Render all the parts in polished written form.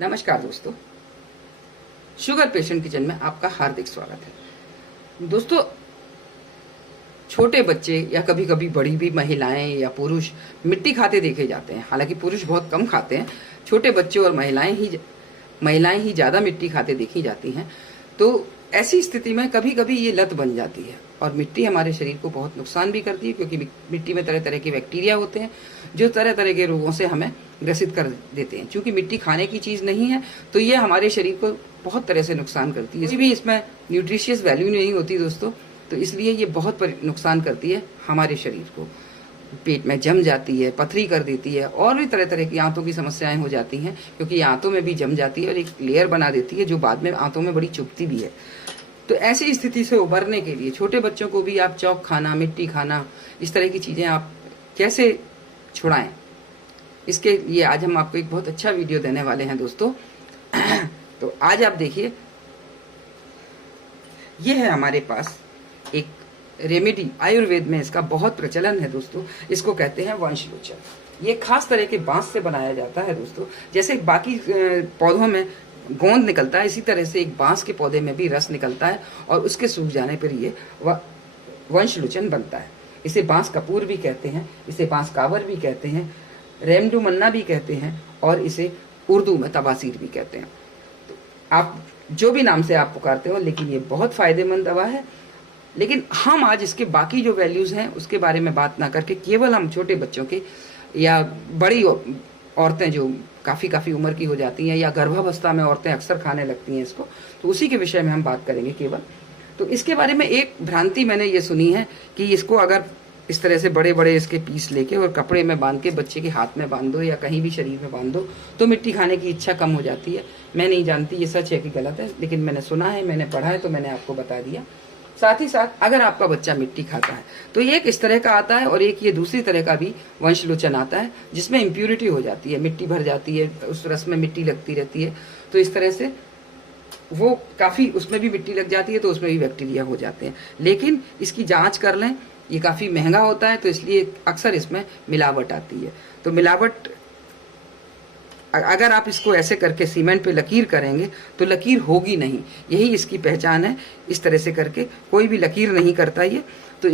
नमस्कार दोस्तों, sugar patient kitchen में आपका हार्दिक स्वागत है। दोस्तों, छोटे बच्चे या कभी कभी बड़ी भी महिलाएं या पुरुष मिट्टी खाते देखे जाते हैं। हालांकि पुरुष बहुत कम खाते हैं, छोटे बच्चे और महिलाएं ही ज्यादा मिट्टी खाते देखी जाती हैं। तो ऐसी स्थिति में कभी कभी ये लत बन जाती है और मिट्टी हमारे शरीर को बहुत नुकसान भी करती है, क्योंकि मिट्टी में तरह तरह के बैक्टीरिया होते हैं जो तरह तरह के रोगों से हमें ग्रसित कर देते हैं। क्योंकि मिट्टी खाने की चीज नहीं है, तो ये हमारे शरीर को बहुत तरह से नुकसान करती है। कोई भी इसमें न्यूट्रिशियस वैल्यू नहीं होती दोस्तों, तो इसलिए ये बहुत नुकसान करती है हमारे शरीर को। पेट में जम जाती है, पथरी कर देती है और भी तरह तरह की आंतों की समस्याएं हो जाती हैं, क्योंकि ये आंतों में भी जम जाती है और एक लेयर बना देती है जो बाद में आंतों में बड़ी चुभती भी है। तो ऐसी स्थिति से उबरने के लिए छोटे बच्चों को भी आप चौक खाना, मिट्टी खाना, इस तरह की चीजें आप कैसे छुड़ाएं, इसके लिए आज हम आपको एक बहुत अच्छा वीडियो देने वाले हैं दोस्तों। तो आज आप देखिए, ये है हमारे पास एक रेमेडी, आयुर्वेद में इसका बहुत प्रचलन है दोस्तों। इसको कहते हैं वंशलोचन। ये खास तरह के बांस से बनाया जाता है दोस्तों। जैसे बाकी पौधों में गोंद निकलता है, इसी तरह से एक बांस के पौधे में भी रस निकलता है और उसके सूख जाने पर ये वंशलोचन बनता है। इसे बांस कपूर भी कहते हैं, इसे बांस कावर भी कहते हैं, रेमडू मन्ना भी कहते हैं और इसे उर्दू में तबासीर भी कहते हैं। तो आप जो भी नाम से आप पुकारते हो, लेकिन ये बहुत फायदेमंद दवा है। लेकिन हम आज इसके बाकी जो वैल्यूज हैं उसके बारे में बात ना करके केवल हम छोटे बच्चों के या बड़ी औरतें जो काफी उम्र की हो जाती हैं या गर्भावस्था में औरतें अक्सर खाने लगती हैं इसको, तो उसी के विषय में हम बात करेंगे केवल। तो इसके बारे में एक भ्रांति मैंने ये सुनी है कि इसको अगर इस तरह से बड़े बड़े इसके पीस लेके और कपड़े में बांध के बच्चे के हाथ में बांध दो या कहीं भी शरीर में बांध दो तो मिट्टी खाने की इच्छा कम हो जाती है। मैं नहीं जानती ये सच है कि गलत है, लेकिन मैंने सुना है, मैंने पढ़ा है, तो मैंने आपको बता दिया। साथ ही साथ अगर आपका बच्चा मिट्टी खाता है तो एक इस तरह का आता है और एक ये दूसरी तरह का भी वंशलोचन आता है, जिसमें इम्प्यूरिटी हो जाती है, मिट्टी भर जाती है, उस रस में मिट्टी लगती रहती है। तो इस तरह से वो काफी, उसमें भी मिट्टी लग जाती है तो उसमें भी बैक्टीरिया हो जाते हैं। लेकिन इसकी जांच कर लें, ये काफी महंगा होता है, तो इसलिए अक्सर इसमें मिलावट आती है। तो मिलावट, अगर आप इसको ऐसे करके सीमेंट पे लकीर करेंगे तो लकीर होगी नहीं, यही इसकी पहचान है। इस तरह से करके कोई भी लकीर नहीं करता ये, तो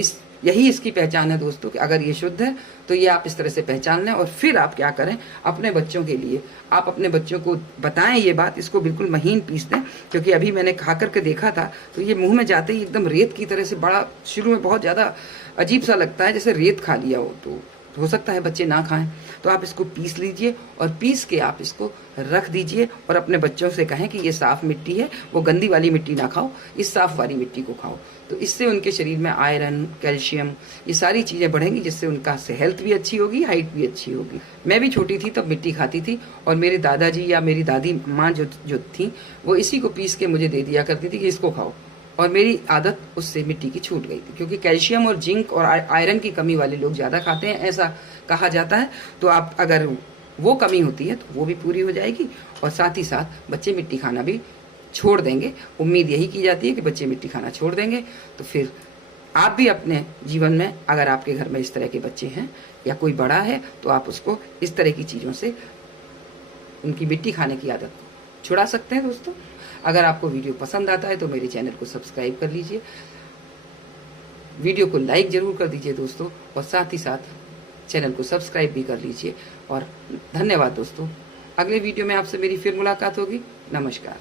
यही इसकी पहचान है दोस्तों कि अगर ये शुद्ध है तो ये आप इस तरह से पहचान लें। और फिर आप क्या करें, अपने बच्चों के लिए आप अपने बच्चों को बताएं ये बात, इसको बिल्कुल महीन पीस दें। क्योंकि अभी मैंने खा करके देखा था तो ये मुंह में जाते ही एकदम रेत की तरह से, बड़ा शुरू में बहुत ज्यादा अजीब सा लगता है, जैसे रेत खा लिया हो। तो हो सकता है बच्चे ना खाएं, तो आप इसको पीस लीजिए और पीस के आप इसको रख दीजिए और अपने बच्चों से कहें कि ये साफ मिट्टी है, वो गंदी वाली मिट्टी ना खाओ, इस साफ वाली मिट्टी को खाओ। तो इससे उनके शरीर में आयरन, कैल्शियम, ये सारी चीजें बढ़ेंगी, जिससे उनका हेल्थ भी अच्छी होगी, हाइट भी अच्छी होगी। मैं भी छोटी थी तब मिट्टी खाती थी और मेरे दादाजी या मेरी दादी माँ जो थी वो इसी को पीस के मुझे दे दिया करती थी कि इसको खाओ, और मेरी आदत उससे मिट्टी की छूट गई थी। क्योंकि कैल्शियम और जिंक और आयरन की कमी वाले लोग ज्यादा खाते हैं, ऐसा कहा जाता है। तो आप अगर वो कमी होती है तो वो भी पूरी हो जाएगी और साथ ही साथ बच्चे मिट्टी खाना भी छोड़ देंगे। उम्मीद यही की जाती है कि बच्चे मिट्टी खाना छोड़ देंगे। तो फिर आप भी अपने जीवन में, अगर आपके घर में इस तरह के बच्चे हैं या कोई बड़ा है, तो आप उसको इस तरह की चीजों से उनकी मिट्टी खाने की आदत छुड़ा सकते हैं दोस्तों। अगर आपको वीडियो पसंद आता है तो मेरे चैनल को सब्सक्राइब कर लीजिए, वीडियो को लाइक जरूर कर दीजिए दोस्तों, और साथ ही साथ चैनल को सब्सक्राइब भी कर लीजिए। और धन्यवाद दोस्तों, अगले वीडियो में आपसे मेरी फिर मुलाकात होगी। नमस्कार।